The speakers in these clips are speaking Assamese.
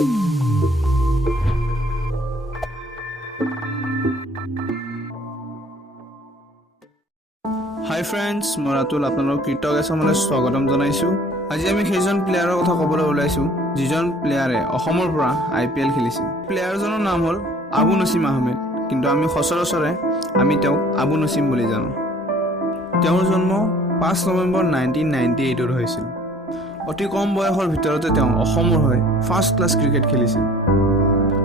Hi friends, মই ৰাতুল আপোনালোকক ক্ৰিকেট আছামলৈ স্বাগতম জনাইছো। আজি আমি সেইজন প্লেয়াৰৰ কথা ক'বলৈ ওলাইছো যিজন প্লেয়াৰে অসমৰ পৰা IPL খেলিছিল। প্লেয়াৰজনৰ নাম হ'ল আবু নছিম আহমেদ, কিন্তু আমি সচৰাচৰে তেওঁক আবু নছিম বুলি জানো। তেওঁৰ জন্ম 5 নৱেম্বৰ 1998 হৈছিল। অতি কম বয়সৰ ভিতৰতে তেওঁ অসমৰ হৈ ফাৰ্ষ্ট ক্লাছ ক্ৰিকেট খেলিছিল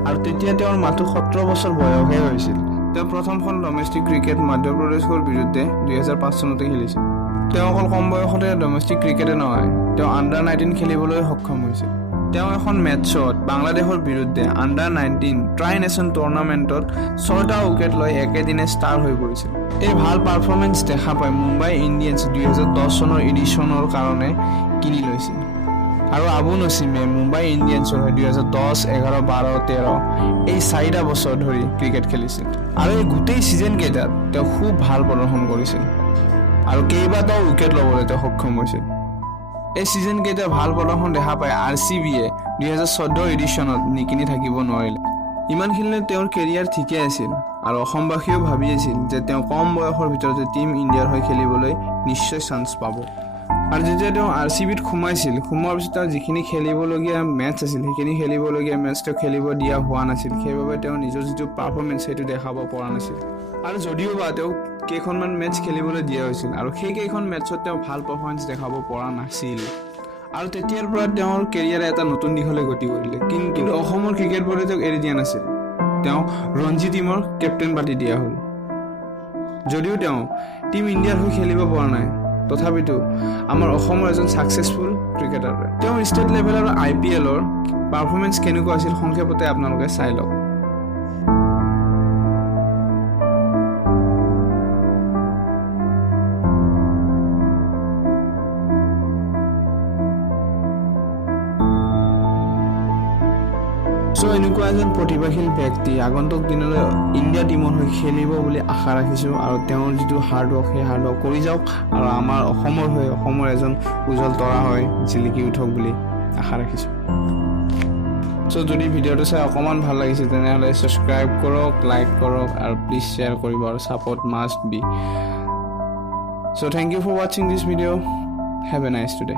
আৰু তেতিয়া তেওঁৰ মাত্ৰ 17 বছৰ বয়সহে হৈছিল। তেওঁ প্ৰথমখন ডমেষ্টিক ক্ৰিকেট মধ্যপ্ৰদেশৰ বিৰুদ্ধে 2005 চনতে খেলিছিল। তেওঁ অকল কম বয়সতে ডমেষ্টিক ক্ৰিকেটে নহয়, তেওঁ আণ্ডাৰ-19 খেলিবলৈ সক্ষম হৈছিল। তেওঁ এখন মেটছত বাংলাদেশৰ বিৰুদ্ধে আণ্ডাৰ-19 ট্ৰাই নেশ্যন টুৰ্ণামেণ্টত 6টা উইকেট লৈ একেদিনে ষ্টাৰ হৈ পৰিছিল। এই ভাল পাৰফৰ্মেন্স দেখা পাই মুম্বাই ইণ্ডিয়ানছ 2010 চনৰ এডিশ্যনৰ কাৰণে কিনি লৈছিল আৰু আবু নছিমে মুম্বাই ইণ্ডিয়ানছৰ হৈ 2010, 11, 12, 13 এই 4টা বছৰ ধৰি ক্ৰিকেট খেলিছিল আৰু এই গোটেই সিজন কেইটাত তেওঁ খুব ভাল প্ৰদৰ্শন কৰিছিল আৰু কেইবাটাও উইকেট ল'বলৈ তেওঁ সক্ষম হৈছিল। এই সিজন কেইটা ভাল প্ৰদৰ্শন দেখা পাই RCBয়ে 2014 এডিশ্যনত নিকিনি থাকিব নোৱাৰিলে। ইমান খেলিলে তেওঁৰ কেৰিয়াৰ ঠিকে আছিল আৰু অসমবাসীয়েও ভাবি আছিল যে তেওঁ কম বয়সৰ ভিতৰতে টিম ইণ্ডিয়াৰ হৈ খেলিবলৈ নিশ্চয় চান্স পাব। আৰু যেতিয়া তেওঁ RCBত সোমোৱাৰ পিছত তেওঁ যিখিনি খেলিবলগীয়া মেটচ আছিল সেইখিনি খেলিবলগীয়া মেটচ তেওঁ খেলিব দিয়া হোৱা নাছিল। সেইবাবে তেওঁ নিজৰ যিটো পাৰফৰ্মেন্স সেইটো দেখাব পৰা নাছিল আৰু যদিও বা তেওঁ কেইখনমান মেটচ খেলিবলৈ দিয়া হৈছিল আৰু সেই কেইখন মেটচত তেওঁ ভাল পাৰফৰ্মেন্স দেখাব পৰা নাছিল আৰু তেতিয়াৰ পৰা তেওঁৰ কেৰিয়াৰে এটা নতুন দিশলৈ গতি কৰিলে। কিন্তু অসমৰ ক্ৰিকেট বোৰ্ডে তেওঁক এৰি দিয়া নাছিল। তেওঁ ৰঞ্জী টিমৰ কেপ্টেইন পাতি দিয়া হ'ল। যদিও তেওঁ টিম ইণ্ডিয়াৰ হৈ খেলিব পৰা নাই, তথাপিতো আমাৰ অসমৰ এজন ছাকচেছফুল ক্ৰিকেটাৰ। তেওঁৰ ষ্টেট লেভেল আৰু IPLৰ পাৰফৰ্মেন্স কেনেকুৱা আছিল সংক্ষেপতে আপোনালোকে চাই লওক। এনেকুৱা এজন প্ৰতিভাশীল ব্যক্তি আগন্তুক দিনলৈ ইণ্ডিয়া টিমৰ হৈ খেলিব বুলি আশা ৰাখিছোঁ আৰু তেওঁৰ যিটো হাৰ্ডৱৰ্ক সেই হাৰ্ডৱৰ্ক কৰি যাওক আৰু আমাৰ অসমৰ হৈ অসমৰ এজন উজ্জ্বল তৰা হৈ জিলিকি উঠক বুলি আশা ৰাখিছোঁ। যদি ভিডিঅ'টো চাই অকণমান ভাল লাগিছে তেনেহ'লে ছাবস্ক্ৰাইব কৰক, লাইক কৰক আৰু প্লিজ শ্বেয়াৰ কৰিব আৰু support must be. Thank you for ৱাচিং this video'. Have a nice today.